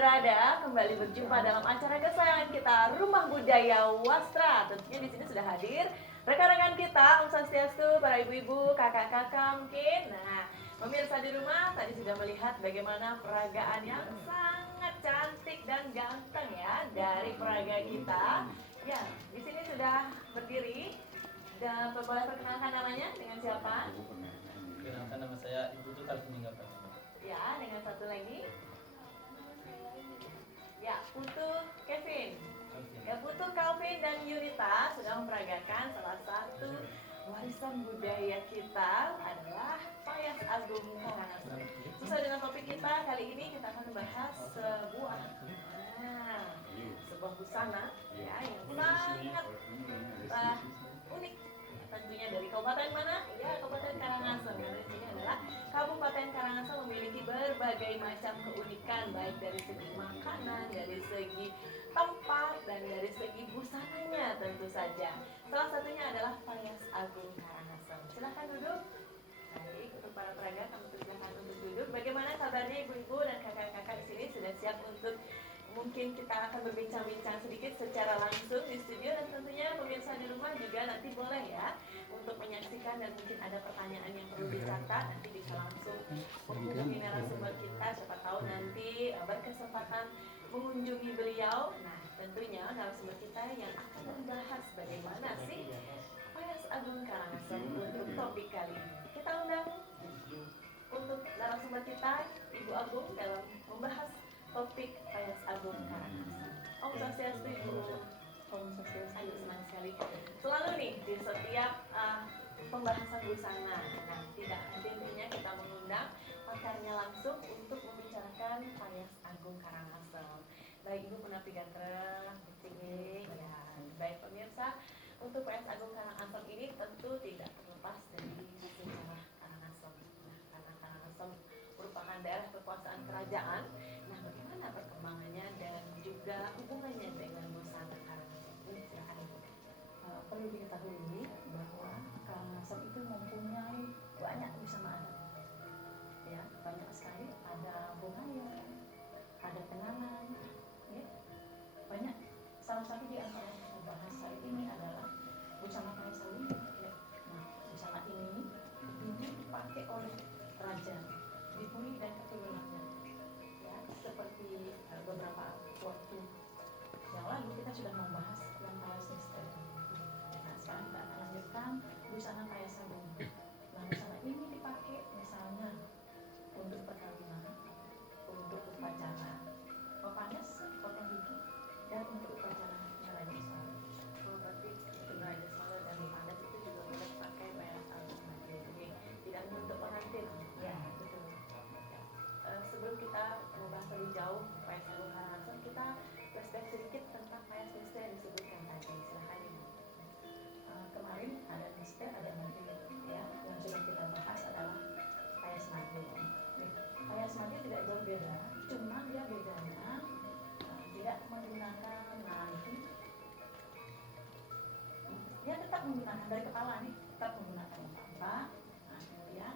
berada, kembali berjumpa dalam acara kesayangan kita Rumah Budaya Wastra. Tentunya di sini sudah hadir rekan-rekan kita, Om Swastiastu, para ibu-ibu, kakak-kakak mungkin. Nah, pemirsa di rumah tadi sudah melihat bagaimana peragaan yang sangat cantik dan ganteng ya dari peraga kita. Ya, di sini sudah berdiri. Dan boleh perkenalkan namanya dengan siapa? Perkenalkan, nama saya Ibu Tuh Kalvin Hingga. Ya, dengan satu lagi. Ya, Putu Kevin. Ya, Putu Calvin dan Yunita sedang memperagakan salah satu warisan budaya kita adalah Payas Agung Karangasem. Sesuai dengan topik kita kali ini, kita akan membahas sebuah busana ya yang sangat unik. Tentunya dari kabupaten mana? Ya, Kabupaten Karangasem. Karena di sini adalah Kabupaten Karangasem memiliki berbagai macam keunikan, baik dari segi makanan, dari segi tempat, dan dari segi busananya tentu saja. Salah satunya adalah Payas Agung Karangasem. Silakan duduk. Baik, untuk para peraga kami persilakan untuk duduk. Bagaimana kabarnya ibu-ibu dan kakak-kakak di sini? Sudah siap untuk mungkin kita akan berbincang-bincang sedikit secara langsung di studio, dan tentunya pemirsa di rumah juga nanti boleh ya untuk menyaksikan, dan mungkin ada pertanyaan yang perlu dicatat nanti bisa langsung menghubungi narasumber kita, siapa tahu nanti berkesempatan mengunjungi beliau. Nah, tentunya narasumber kita yang akan membahas bagaimana sih Payas Agung Karangasem untuk topik kali ini. Kita undang untuk narasumber kita Ibu Agung dalam membahas topik Payas Agung Karangasem. Om Swastiastu Ibu. Om Swastiastu. Aduh, senang sekali. Selalu nih di setiap pembahasan busana. Nah, tidak henti-hentinya kita mengundang pakarnya langsung untuk membicarakan Payas Agung Karangasem. Baik Ibu Penapi Gantreng, ya. Baik pemirsa, untuk Payas Agung Karangasem ini tentu tidak terlepas dari sejarah Karangasem. Nah, karena Karangasem merupakan daerah kekuasaan kerajaan. Nah, bagaimana perkembangannya dan juga hubungannya dengan busana Karangasem? Silakan Ibu. Perlu diketahui bahwa Karangasem itu mempunyai banyak busana adat. Ya, banyak sekali. Ada bongaya, ada tenganan, ya, banyak. Salah satu di antara yang kita bahas hari ini adalah busana Payas Agung. Ya. Nah, busana ini dulu dipakai oleh raja Dipuri dan keturunannya. Ya, seperti beberapa waktu yang lalu kita sudah membahas yang Payas Misteri. Nah, sekarang kita akan lanjutkan busana Payas Agung. Nah, busana ini dipakai misalnya untuk perkawinan, untuk upacara pepanas, potong gigi, dan untuk upacara nyalain soal. Berarti Raja Solo dan Padas itu juga boleh pakai Payas Agung. Jadi tidak menutup pengantin. Ya, betul. Sebelum kita membahas lebih jauh Payas Agung Karangasem, kita flashback sedikit tentang Payas Misteri yang disebutkan tadi. Silahkan Ibu. Kemarin ada mister, ada madil. Ya, yang sudah kita bahas adalah Payas Madil. Payas Madil tidak jauh beda, cuma dia bedanya tidak menggunakan nanti. Dia tetap menggunakan dari kepala nih, tetap menggunakan apa? Nah, kemudian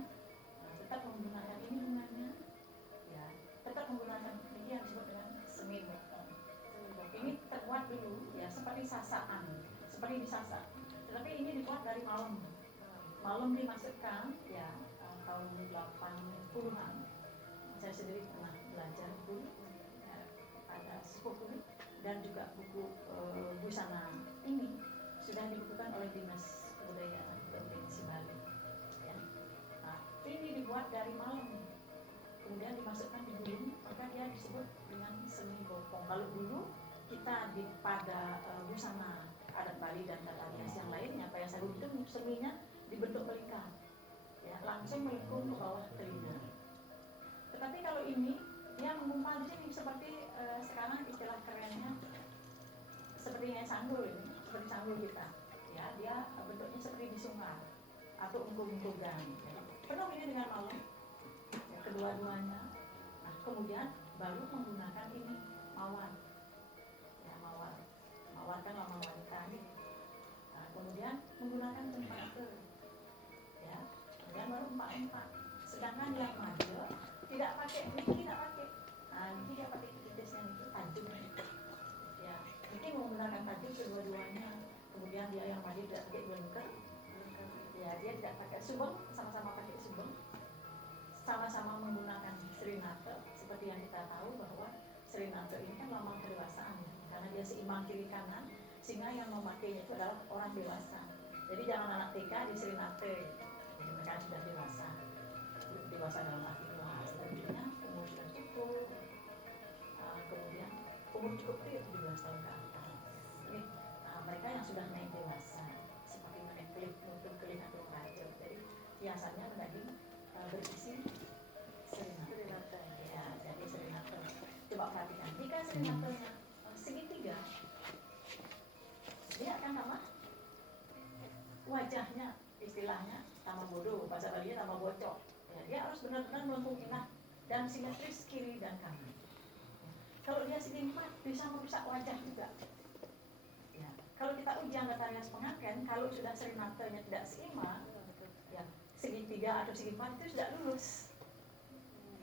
tetap menggunakan ini bunganya, ya, tetap menggunakan ini yang disebut dengan semir botol. Ini terbuat dulu ya seperti sasaan, seperti disasak. Tetapi ini dibuat dari malem. Malem dimasukkan ya tahun 80-an. Saya sendiri pernah belajar dulu ya, ada sepupu dan juga buku busana ini sudah dibukukan oleh Dinas Kebudayaan Provinsi Bali. Ya. Nah, ini dibuat dari malem, kemudian dimasukkan di gulung, maka dia disebut dengan semi bopong. Kalau dulu kita pada busana adat Bali dan tata rias yang lainnya, Payas Agung itu seminya dibentuk melingkar, ya, langsung melingkung ke bawah telinga. Tetapi kalau ini dia menggumpal di sini seperti sekarang istilah kerennya seperti sanggul ini, seperti sanggul kita. Ya, dia bentuknya seperti disungar atau ungkung-ungkungan. Ya. Penuh ini dengan malem, ya, kedua-duanya. Nah, kemudian baru menggunakan ini mawar. Ya, mawar. Mawar kan lama wanita ini. Nah, kemudian menggunakan cempaka. Ya, kemudian baru empak-empak. Sedangkan yang madil tidak pakai gigi, tidak pakai. Nah, gigi dia pakai gigi tesnya kedua-duanya. Kemudian dia yang maju tidak pakai blengker, ya dia tidak pakai subeng, sama-sama pakai subeng, sama-sama menggunakan srinato. Seperti yang kita tahu bahwa srinato ini kan lambang kedewasaan, karena dia seimbang kiri kanan, sehingga yang memakainya itu adalah orang dewasa. Jadi jangan anak TK di srinato, jadi mereka sudah dewasa, dewasa dalam arti luas. Tentunya umur sudah cukup, kemudian umur cukup itu 17 tahun ke atas. Ini mereka yang sudah naik dewasa, seperti naik kelip atau rajut. Jadi hiasannya menjadi berisi srinato. Ya, jadi srinato. Coba perhatikan, jika srinatonya segitiga, dia akan apa? Wajahnya, istilahnya tambah bodoh, bahasa Balinya tambah bocok. Ya, dia harus benar-benar melengkung indah dan simetris kiri dan kanan. Kalau dia segi empat, bisa merusak wajah juga. Ya, kalau kita uji anggota rias pengantin, kalau sudah srinatonya tidak seimbang, ya segitiga atau segi empat itu sudah lulus.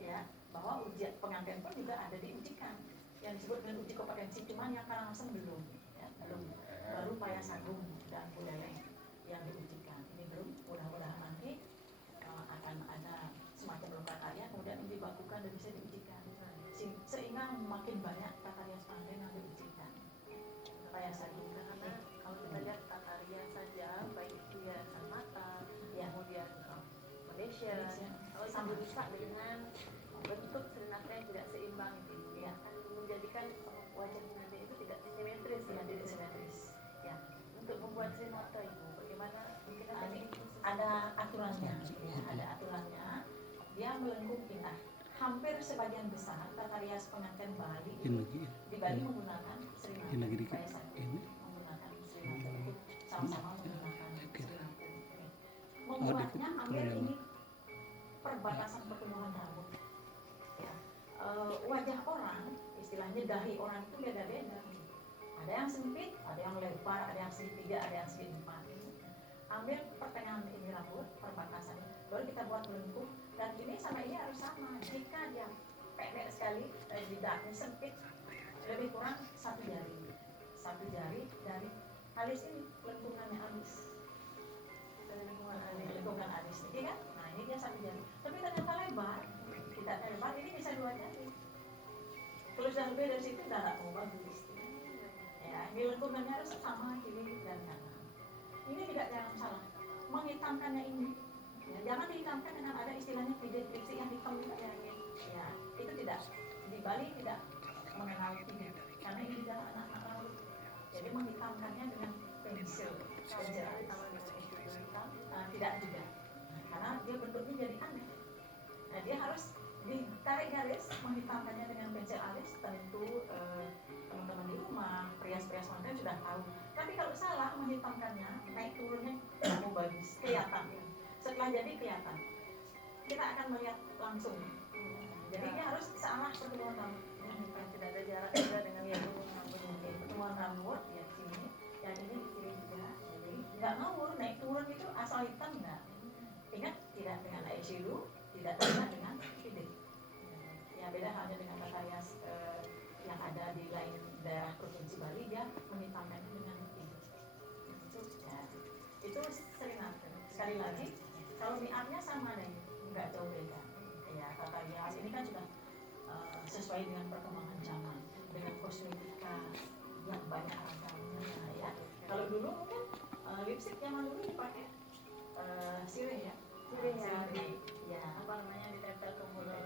Ya, bahwa ujian pengantin pun juga ada diujikan, yang disebut dengan uji kompetensi, cuman yang Karangasem belum, ya, belum, baru Paya Sagung dan budaya yang diujikan. Ini belum, mudah-mudahan nanti akan ada semacam lokakarya, kemudian ini dibakukan dan bisa diujikan. Sehingga makin banyak tata rias pengantin yang diujikan. Paya Sagung, Karena kalau kita lihat tata rias saja, baik itu hiasan mata, ya, kemudian Malaysia, kalau itu dirusak dengan bentuk srinato yang tidak seimbang, gitu, ya, akan menjadikan wajah pengantin itu tidak simetris, ya, tidak simetris. Ya, untuk membuat srinato itu, bagaimana? Mungkin ada aturannya, ya, ada aturannya. Dia melengkung indah. Hampir sebagian besar tata rias pengantin Bali di Bali menggunakan srinato. Paya Sagung menggunakan srinato itu, sama-sama menggunakan srinato. Membuatnya hampir ini perbatasan pertumbuhan rambut. Ya. Wajah orang, istilahnya dahi orang itu beda-beda. Ada yang sempit, ada yang lebar, ada yang segitiga, ada yang segi empat. Ambil pertengahan ini rambut, perbatasan ini, baru kita buat melengkung. Dan ini sama ini harus sama. Jika dia pendek sekali, jidatnya sempit, lebih kurang satu jari dari alis ini, lengkungannya alis. Lengkungan alis ini kan? Nah ini dia satu jari. Tapi ternyata lebar, tidak lebar, ini bisa dua jari. Kalau sudah lebih dari situ udah nggak mau bagus. Ya, ini lengkungannya harus sama kiri dan kanan. Ini tidak jangan salah, menghitamkannya ini. Ya, jangan dihitamkan dengan ada istilahnya pijat lipstick yang hitam juga ya. Ya, itu tidak, di Bali tidak mengenal pijat, karena ini adalah anak-anak laut. Jadi menghitamkannya dengan pensil alis. Tidak juga, karena dia bentuknya jadi aneh. Nah, dia harus ditarik garis, menghitamkannya dengan pensil alis. Tentu teman-teman di rumah, pria-pria pengantin sudah tahu. Tapi kalau salah menghitamkannya, naik turunnya kamu bagus, kelihatan. Setelah jadi kelihatan, kita akan melihat langsung. Jadi dia harus searah pertemuan rambut. Tidak ada jarak juga dengan Pertemuan rambut ya di sini, dan ini di kiri juga. Jadi nggak ngawur, naik turun itu asal hitam nggak. Ingat, tidak dengan eyeshadow, tidak juga dengan fade. Ya beda halnya dengan tata rias yang ada di lain daerah provinsi Bali, dia menghitamkannya dengan fade. Itu srinato. Sekali lagi, kalau niatnya sama deh, nggak jauh beda. Ya, tata rias ini kan sudah sesuai dengan perkembangan zaman, dengan kosmetika yang banyak ragamnya. Ya, kalau dulu mungkin lipstick zaman dulu dipakai sirih ya, ya, apa namanya, ditempel ke mulut,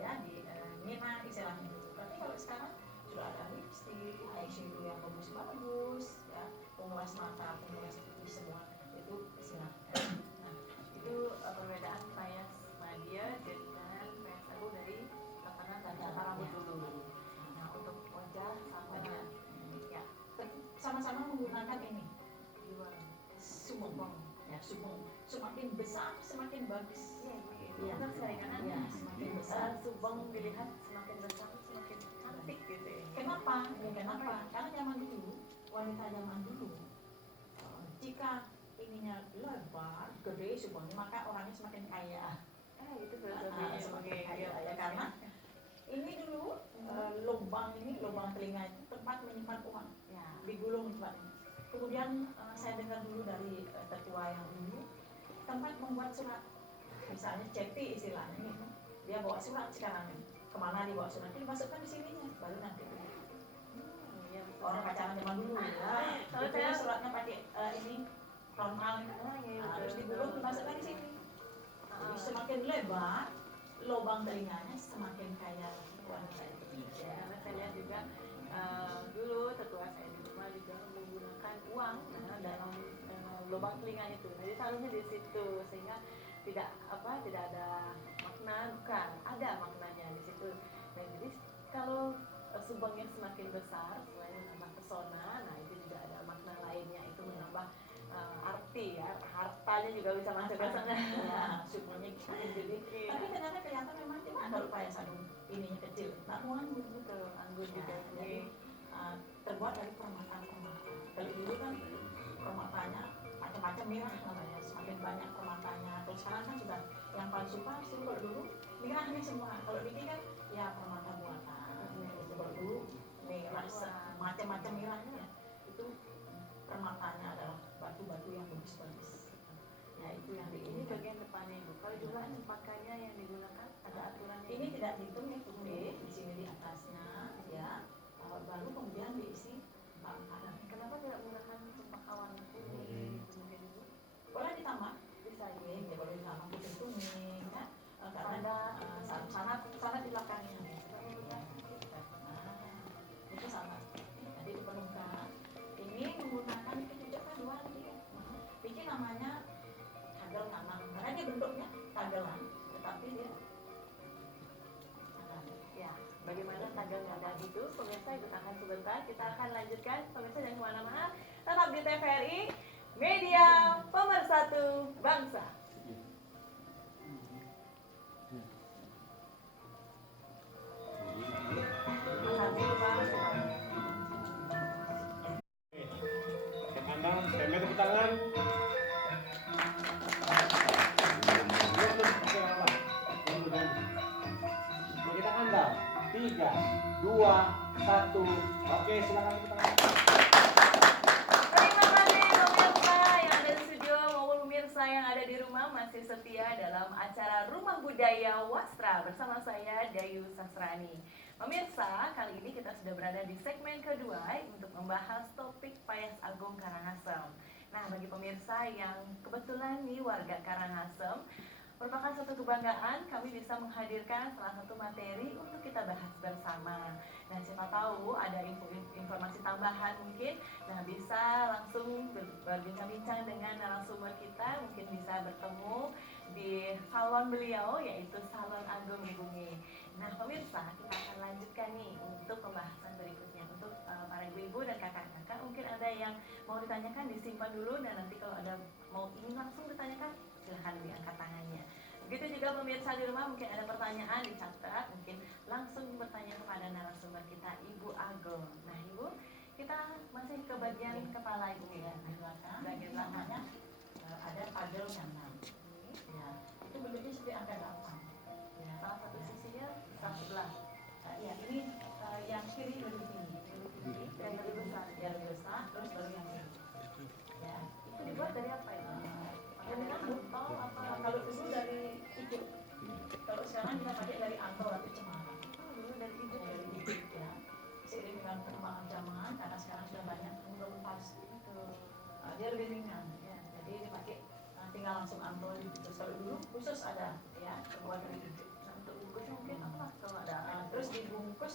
ya, di mina istilahnya gitu. Tapi kalau sekarang sudah ada lipstick, eyeshadow yang bagus-bagus, ya, penguras mata, penguras pipi semua itu silakan. Nah, itu perbedaan Payas Madia dengan Payas Sagung dari tatanan tata rambut dulu. Nah, untuk wajah sama ya, sama-sama menggunakan ini gimana? sumong, ya sumong. Semakin besar semakin bagus. Iya, benar sekali, karena ya, semakin besar. subeng dilihat semakin besar semakin cantik gitu ya. Kenapa? Ya, kenapa? Karena zaman dulu, wanita zaman dulu, jika ininya lebar, gede sumongnya, maka orangnya semakin kaya. Itu filosofinya. Semakin kaya, ya, karena ini dulu lubang telinga itu tempat menyimpan uang, Ya. digulung tempatnya. dan saya dengar dulu dari tetua yang dulu, tempat membuat surat, misalnya cepi istilahnya gitu, dia bawa surat sekarang kemana dia bawa surat, dimasukkan di sininya, baru nanti Iya, orang pacaran zaman dulu ya, Kalau itu saya- suratnya pakai ini frontal, iya, nah, terus betul. digulung dimasukkan di sini. Jadi semakin lebar lubang telinganya semakin kaya wanita itu. Ya, karena saya lihat juga dulu tetua saya di rumah juga menggunakan uang dalam lubang telinga itu. Jadi taruhnya di situ sehingga tidak ada makna, bukan ada maknanya di situ. Dan jadi kalau subangnya semakin besar selain menambah pesona, nah itu juga ada makna lainnya, itu menambah arti ya, hartanya juga bisa masuk ke sana. Ya. Subangnya semakin gede. Tapi ternyata kelihatan memang cuma ada upaya sadung ininya kecil, tak mau anggur Betul, anggur juga. jadi terbuat dari permata-permata. Kalau dulu kan permatanya macam-macam mirah namanya, semakin banyak permatanya. Terus sekarang kan sudah yang palsu-palsu. Kalau dulu mirahnya semua. Kalau ini kan ya permata buatan. Kalau dulu mirah macam-macam mirahnya ya, itu permatanya adalah batu-batu yang bagus-bagus. Ya itu yang Ini bagian depannya Ibu. Kalau jumlah cempakanya yang digunakan ada aturannya. ini tidak dihitung ya putih di sini di atasnya ya, baru kemudian diisi ada. Kenapa tidak menggunakan cempak awan kuning mungkin Ibu? Boleh ditambah, Bisa ya. ya boleh ditambah putih kuning kan, karena ada sanat di belakangnya. Itu sangat. Jadi diperlukan. Ini menggunakan itu juga kan dua lagi. Ini namanya kagel tanam. Karena dia bentuknya kagelan, tetapi dia Ya, bagaimana tagar nada itu? Pemirsa Ibu tahan sebentar, kita akan lanjutkan. Pemirsa jangan kemana-mana, tetap di TVRI, Media Pemersatu Bangsa. Tangan, saya tepuk tangan. Kita anda 3, 2, 1. Oke, silakan tepuk tangan. Terima kasih pemirsa yang ada di studio maupun pemirsa yang ada di rumah masih setia dalam acara Rumah Budaya Wastra bersama saya Dayu Sasrani. Pemirsa, kali ini kita sudah berada di segmen kedua untuk membahas topik Payas Agung Karangasem. Nah, bagi pemirsa yang kebetulan nih warga Karangasem, merupakan suatu kebanggaan kami bisa menghadirkan salah satu materi untuk kita bahas bersama. Nah, siapa tahu ada informasi tambahan mungkin, nah bisa langsung berbincang-bincang dengan narasumber kita, mungkin bisa bertemu di salon beliau, yaitu Salon Agung di Bumi. Nah, pemirsa, kita akan lanjutkan nih untuk pembahasan berikutnya. Untuk para ibu-ibu dan kakak-kakak, mungkin ada yang mau ditanyakan, disimpan dulu, dan nanti kalau ada mau ingin langsung ditanyakan, silahkan diangkat tangannya. Begitu juga pemirsa di rumah, mungkin ada pertanyaan dicatat, mungkin langsung bertanya kepada narasumber kita, Ibu Agung. Nah, Ibu, kita masih ke bagian kepala Ibu ya. di belakang, Bagian namanya belakang. ada pagel kanan. Ya, itu bentuknya seperti angka 8. Ya, Salah satu sisinya sebelah. ya ini yang kiri lebih tinggi. Yang lebih besar. Ya lebih besar, terus baru yang ini. Ya, Itu dibuat dari apa ya? yang rambut. Atau apa? Kalau dulu dari ijuk, kalau sekarang kita pakai dari angkor atau cemara. Dulu dari ibu. Ya, dari ijuk ya. Seiring dengan perkembangan zaman, karena sekarang sudah banyak gunung palsu itu, dia lebih ringan. Ya. Jadi dipakai tinggal langsung antol gitu. Kalau dulu khusus ada ya, terbuat dari ijuk. Nah, untuk bungkusnya mungkin apa kalau ada? Terus dibungkus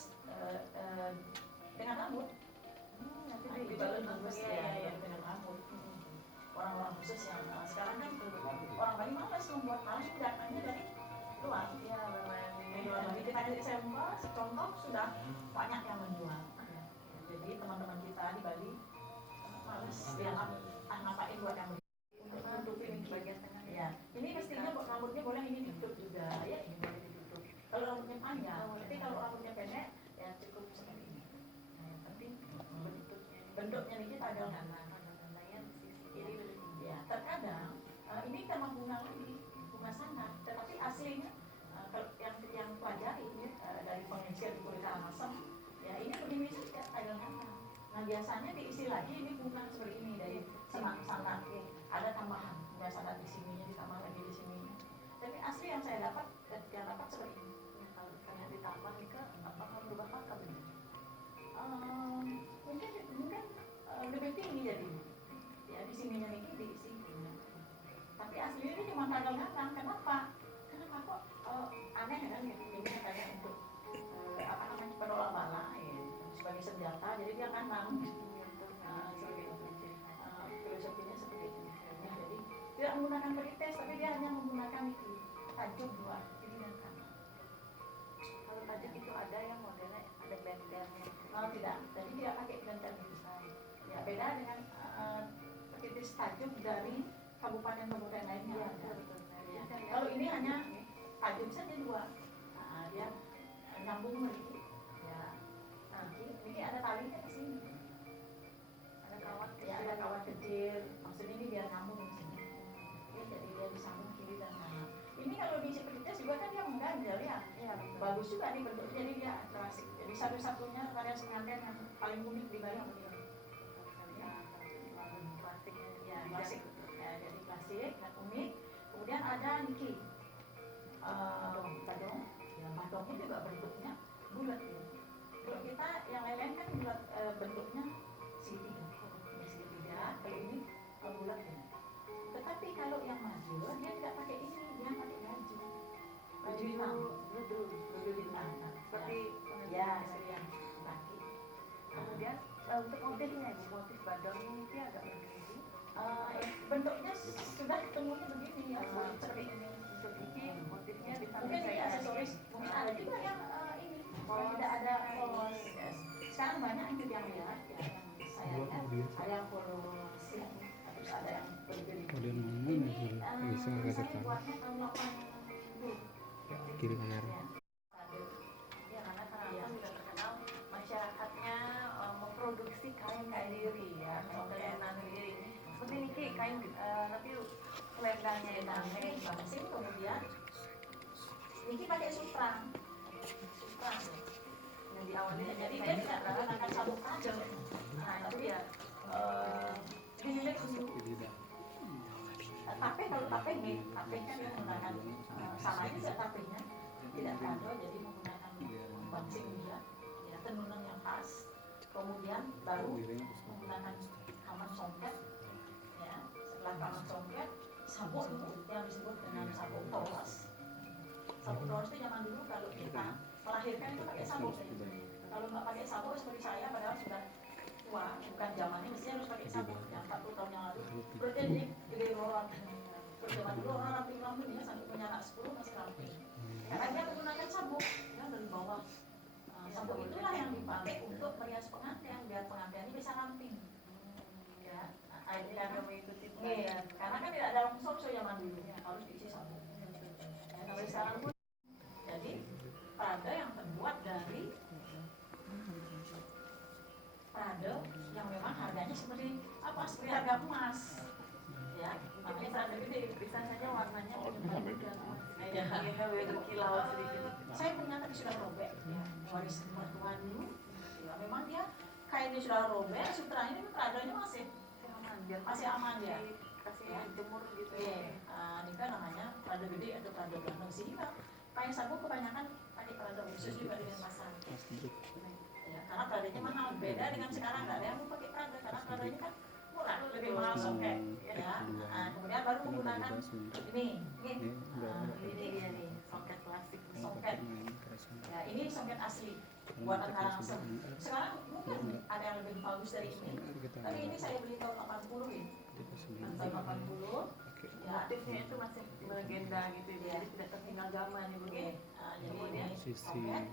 dengan rambut. Nanti Dibalut dibalut bungkus ya. ya, dengan rambut. Orang-orang khusus yang sekarang kan orang Bali malas membuat, malas datangnya dari luar. Ya, memang Di luar negeri kita dari Desember, contoh sudah banyak yang menjual. Ya. Jadi teman-teman kita di Bali malas dia ngapain buat yang untuk menutupin bagian tengah. ya. Ini mestinya rambutnya boleh ini ditutup juga ya, ini boleh ditutup. Kalau rambutnya panjang, tapi kalau rambutnya pendek ya cukup seperti ini. Nah, yang penting bentuknya ini kita ada ya. Terkadang ini memang bunga lagi, bunga sana, tetapi aslinya kalau yang pelajari ini dari pengisian di Kulit Karangasem, ya ini begini saja, tayang apa? Nah biasanya diisi lagi ini bukan seperti ini dari sanat. Ada tambahan biasa di sininya ditambah lagi di sininya. Tapi asli yang saya dapat seperti ini. Ya, kalau misalnya ditambah ke apakah berubah maka begitu? Mungkin lebih tinggi jadi. Ya di sininya ini diisi. Tapi aslinya ini cuma kadang-kadang. Kenapa kok aneh kan ini kayak untuk apa namanya penolak bala ya, sebagai senjata. Jadi dia kanang. Seperti itu. Filosofinya seperti itu. Ya, jadi tidak menggunakan perites, tapi dia hanya menggunakan itu tajuk dua kiri dan kanan. Kalau tajuk itu ada yang modelnya ada bentelnya. Oh tidak, jadi tidak pakai bentel itu. Ya beda dengan perites tajuk dari kabupaten-kabupaten lainnya. Iya, Ada. betul. Ya. Kalau ini hanya tajuk saja dua. Dia nyambung meri. Ya, ini ada talinya di sini. Ada kawat Ya ada kawat kecil. Maksudnya ini biar nyambung di sini. Ya, jadi dia disambung kiri dan kanan. Ini kalau diisi perites juga kan dia mengganjal ya. Iya, betul. Bagus juga nih bentuknya, jadi dia klasik. Jadi satu-satunya varian pengantin yang paling unik di Bali apa dia? Ya, Plastiknya ya klasik. Ya, jadi klasik dan unik. Kemudian ada niki. Badong. Ya, badongnya juga bentuknya bulat ya. Kalau kita yang lain-lain kan bulat bentuknya segitiga. Ya, segitiga. Kalau ini bulat ya. Tetapi kalau yang maju dia tidak pakai ini, dia pakai baju. Baju hitam. Baju hitam. Seperti Ya, seperti yang kaki. kemudian untuk motifnya ibu, motif badangnya itu agak begini. Bentuknya sudah ketemunya begini ya, seperti ini. Untuk ini motifnya di Mungkin ini aksesoris, mungkin ada juga yang ini, yang tidak ada polos. Sekarang banyak yang lihat ya, yang saya lihat ada yang polos, ya, terus ada yang bergeri. Ini saya buatnya tahun 80. Kiri kamera. Ya, karena Karangasem juga terkenal masyarakatnya memproduksi kain sendiri ya, tenun sendiri. Seperti ini Ki, kain tapi selendangnya itu Ini bangsing, kemudian ini pakai sutra. yang diawali Jadi dia tidak menggunakan sabuk tajam. Nah itu dia dililit dulu. Tape kalau tape nih, tape kan dia menggunakan sama ini juga tapenya tidak kado, jadi menggunakan bangsing dia, ya tenunan yang khas. Kemudian baru menggunakan kaman songket, ya setelah kaman songket sabuk itu yang disebut dengan sabuk toros. Sabuk toros itu zaman dulu kalau kita melahirkan itu pakai sabuk. Kalau nggak pakai sabuk seperti saya padahal sudah tua, bukan zamannya mestinya harus pakai sabuk. Yang 40 tahun yang lalu berarti ini gede lorat. Kalau zaman dulu orang ramping-ramping ya sampai punya anak 10 masih ramping. Karena dia menggunakan sabuk ya dari bawah. Sabuk itulah yang dipakai untuk merias pengantin biar pengantinnya bisa ramping. Ya, tidak mengikuti iya, karena kan tidak ada longsor zaman dulu, harus diisi sabuk. Ya, sampai sekarang pun. Jadi prada yang terbuat dari prada yang memang harganya seperti apa? Seperti harga emas. Ya, makanya prada gede. bisa saja warnanya berkilau Ya. berkilau sedikit. Saya punya tapi sudah robek. Ya, waris mertua dulu. Ya, memang dia kainnya sudah robek, sutranya ini pradanya masih aman ya. Kasih jemur gitu. Iya, ini kan namanya prada gede atau prada gandeng sehingga kain sabuk kebanyakan pakai prada khusus juga dengan pasar. Ya, karena pradanya mahal, beda dengan sekarang nggak ada yang mau pakai prada karena pradanya kan murah, lebih mahal songket. Ya, kemudian baru menggunakan ini Ini dia nih, songket plastik. songket. Ya, ini songket asli buatan Karangasem. Sekarang mungkin ada yang lebih bagus dari ini. Tapi ini saya beli tahun 80 ini. Tahun 80. Ya, Motifnya itu masih melegenda gitu ya, jadi tidak tertinggal zaman ibu. oke. Jadi ini Sisi songket.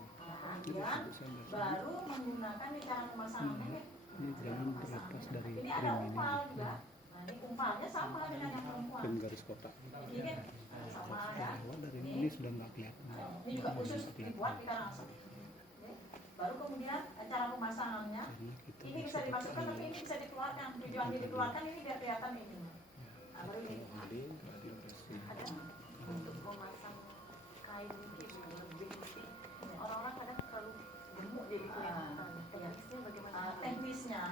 Kemudian baru menggunakan cara pemasangannya. ini jangan terlepas dari Ini ada krim ini umpal juga. Nah, ini umpalnya sama dengan yang perempuan. krim garis kotak. Ini kan sama ya. Bahwa dari ini sudah nggak kelihatan. Ini juga khusus dibuat di Karangasem. Oke. Baru kemudian cara pemasangannya. Karena kita Ini bisa dimasukkan tapi ini bisa dikeluarkan. Tujuannya dikeluarkan ini biar kelihatan ini. Nah, baru ini. jadi radiograsi. Ada Untuk memasang kain itu lebih orang-orang kadang terlalu gemuk jadi kulit. Iya. Teknisnya bagaimana? teknisnya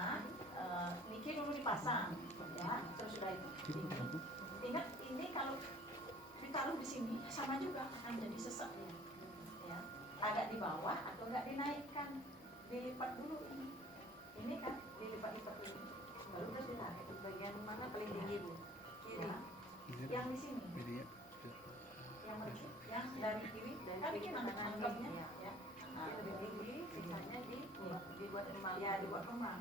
dipasang, ya. Terus sudah itu, ingat ini kalau ditaruh di sini sama juga akan jadi sesak ya. Agak di bawah atau enggak dinaikkan, dilipat dulu ini kan dilipat-lipat dulu, baru terus ditarik. Bagian mana paling tinggi Bu? Kiri. Ya. Yang di sini, Media. yang dari kiri, Dari kan kiri ini ke nanti kanan, anggapnya, ya. ya. Yang lebih tinggi, sisanya dibuat kembali. Ya dibuat kembang,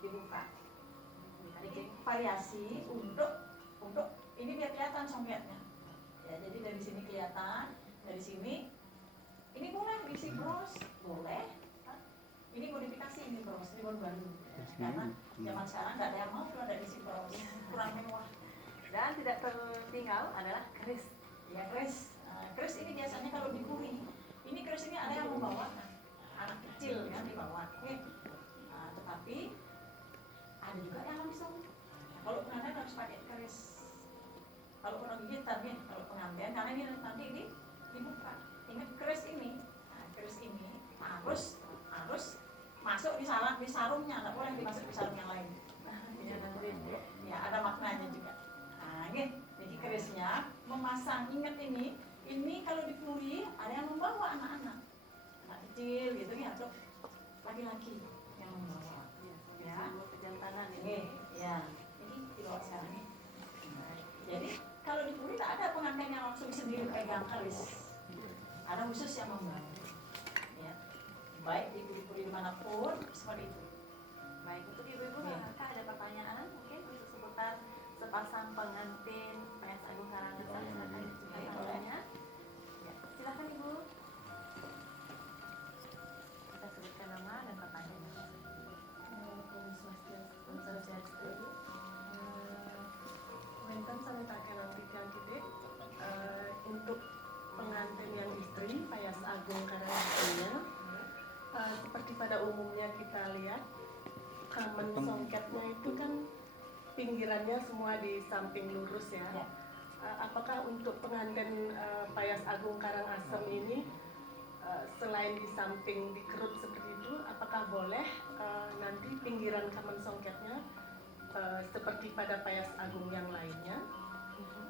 dibuka. Ini Dicek. variasi untuk ini biar kelihatan songketnya. Ya, jadi dari sini kelihatan, dari sini ini boleh diisi bros, boleh. Ini modifikasi ini bros, ini baru. Karena zaman sekarang nggak ada yang mau kalau ada isi bros, kurang mewah. Dan tidak tertinggal adalah keris. Ya keris, keris ini biasanya kalau dipuri, ini keris ini ada yang membawa anak kecil kan dibawa. Oke. Tetapi ada juga yang langsung. Kalau pengantin harus pakai keris. Kalau orang gitar nih, kalau pengantin karena ini nanti ini dibuka. Ingat keris ini, keris ini harus masuk di sarungnya, nggak boleh dimasuk di sarung yang lain. Ya ada maknanya juga. Jadi kerisnya memasang, ingat ini kalau dipuri ada yang membawa anak kecil gitu ya, atau laki-laki yang membawa. Ya, Kejantanan ini, ya, ini dibawa sekarang nih. Jadi kalau dipuri tak ada pengantin yang langsung sendiri pegang keris, ada khusus yang membawa. Ya, baik dipuri dimanapun seperti itu. Baik, untuk ibu-ibu, Ya. apakah ada pertanyaan mungkin untuk seputar sepasang pengantin Payas Agung Karangasem? Silakan ditunjukkan Ya, tanggalnya. Ya, silakan ibu. Kita sebutkan nama dan pertanyaan. Benten sama takkan nantikan kita untuk pengantin yang istri Payas Agung Karangasemnya, seperti pada umumnya kita lihat kamen songketnya itu kan pinggirannya semua di samping lurus ya. Ya. Apakah untuk pengantin Payas Agung Karangasem ini selain di samping dikerut seperti itu, apakah boleh nanti pinggiran kamen songketnya seperti pada Payas Agung yang lainnya?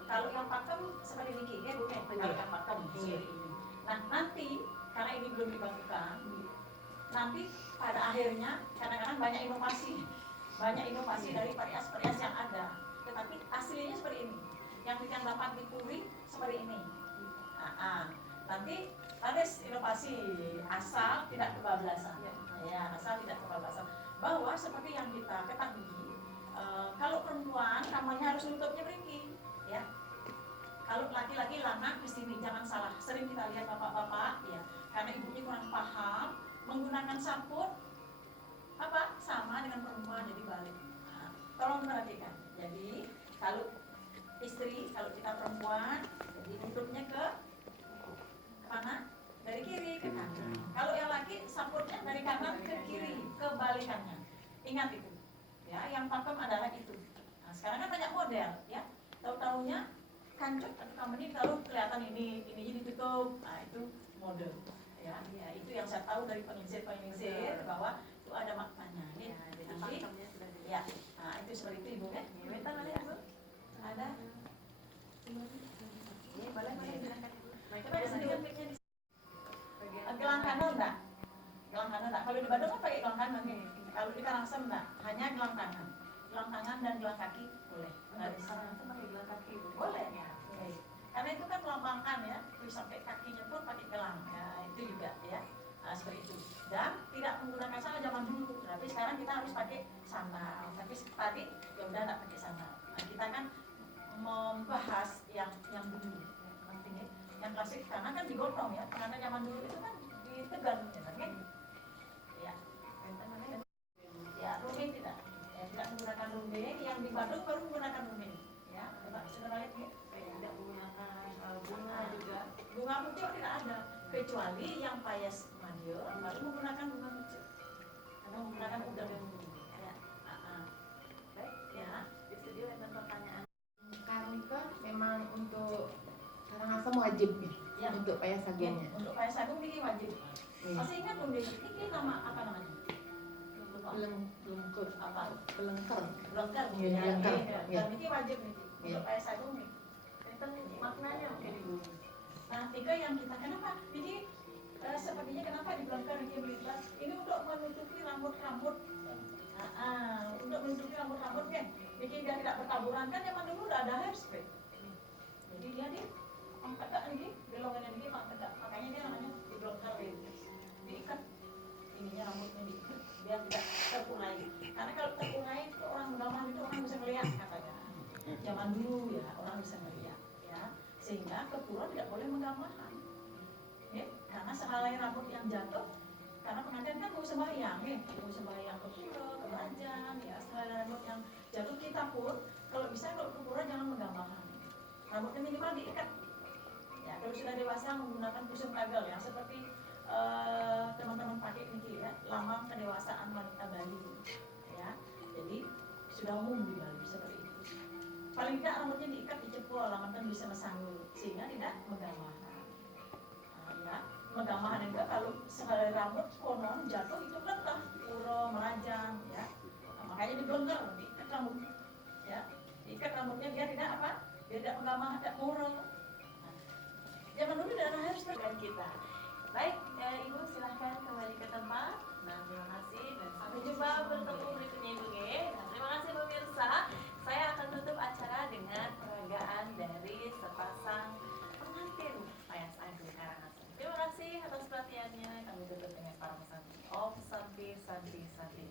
Kalau yang pakem seperti ini, ya bukan? Kalau yang pakem seperti ini. Nah nanti karena ini belum dibakukan, nanti pada akhirnya kadang-kadang banyak inovasi dari perias-perias yang ada. Tetapi aslinya seperti ini, yang dapat dipuri seperti ini. Nanti ada inovasi asal tidak kebablasan. Ya, asal tidak kebablasan. Bahwa seperti yang kita ketahui, kalau perempuan kamarnya harus nutupnya begini, ya. Kalau laki-laki lama ke sini, jangan salah. Sering kita lihat bapak-bapak, ya, karena ibunya kurang paham, menggunakan saput sama dengan perempuan jadi balik. Tolong perhatikan. Jadi kalau istri, kalau kita perempuan, jadi nutupnya ke mana? Dari kiri ke kanan. Kalau yang laki saputnya dari kanan ke kiri, kebalikannya. Ingat itu. Ya, yang pakem adalah itu. Nah, sekarang kan banyak model, ya. Tahu-taunya kancut atau kameni kalau kelihatan ini ditutup. Nah, itu model. Ya, itu yang saya tahu dari penyinsir bahwa itu ada maknanya. Ya, Jadi nanti, pakemnya sudah di. ya. Nah, itu seperti itu Ibu kan? Minta mana ibu? Ada. Ini boleh silakan ibu. Baik, Coba disediakan mic-nya di gelang kanan enggak? Gelang kanan enggak? Kalau di Bandung kan pakai gelang kanan nih. Kalau di Karangasem enggak? Hanya gelang tangan. Gelang tangan dan gelang kaki boleh. Untuk sekarang itu pakai gelang kaki ibu. Boleh ya. Oke. Karena itu kan melambangkan ya, terus sampai kakinya pun pakai gelang. Ya, itu juga ya. Nah, seperti itu. Dan tidak menggunakan sandal zaman dulu. Tapi sekarang kita harus pakai sandal. Tapi tadi ya udah enggak pakai sandal. Nah, kita kan membahas yang dulu. Pentingnya yang klasik karena kan digotong ya. Karena zaman dulu itu kan ditegan ya kan? Ya. Ya, rumit tidak. Ya, tidak menggunakan rumit. Yang di Bandung baru menggunakan rumit. Ya, coba saudara lihat ya. Tidak menggunakan bunga juga. Bunga muncul tidak ada, kecuali yang Payas Madiun baru menggunakan bunga muncul. Karena menggunakan udang. Ya, Baik, ya. di studio ada pertanyaan. Sekarang itu memang untuk Karangasem wajib ya, Ya. untuk Payas Agungnya. Untuk Payas Agung ini wajib. Iya. Masih ingat belum ini nama apa namanya? Belengkur apa? Belengker. Belengker Iya, ya, belengker. iya. Iya. Dan ini wajib nih Iya. untuk payas agung nih. Itu maknanya mungkin Ibu. Nah, 3 yang kita kenapa? Jadi sepertinya kenapa di belengker ini melintas? Ini untuk menutupi rambut-rambut. Untuk menutupi rambut-rambut kan, bikin dia tidak bertaburan kan zaman dulu udah ada hairspray. Jadi dia nih tegak ini, belongannya ini tegak, makanya dia namanya di belengker ini. Diikat ininya rambutnya diikat biar tidak terkulai. Karena kalau terkulai itu orang mengaman itu orang bisa melihat katanya. Zaman dulu ya orang bisa melihat ya, sehingga kepura tidak boleh menggamahan. Ya, karena sehelai rambut yang jatuh, karena pengantin kan mau sembahyang ya, mau sembahyang ke pura, ke kerajaan ya, sehelai rambut yang jatuh kita pun kalau bisa kalau ke pura jangan menggamahan. Rambutnya minimal diikat. Ya, kalau sudah dewasa menggunakan kusum tagal yang seperti teman-teman pakai ini ya, lambang kedewasaan wanita Bali ya. Jadi sudah umum di Bali seperti itu. Paling tidak rambutnya diikat dicepol, lambang bisa mesanggul sehingga tidak menggamahan. Ya, menggamahan enggak kalau sehelai rambut konon jatuh itu letah, pura, merajang ya. Nah, makanya dibelengger, diikat rambut ya. Diikat rambutnya biar tidak apa? Biar tidak menggamahan, tidak murel. Zaman dulu darah harus Dengan kita. Baik, Ibu silahkan kembali ke tempat. Nah, terima kasih dan sampai jumpa bertemu berikutnya Ibu G. Nah, terima kasih pemirsa. Saya akan tutup acara dengan peragaan dari sepasang pengantin Payas Agung Karangasem. Terima kasih atas perhatiannya. Kami tutup dengan para pesan Om Santi Santi Santi.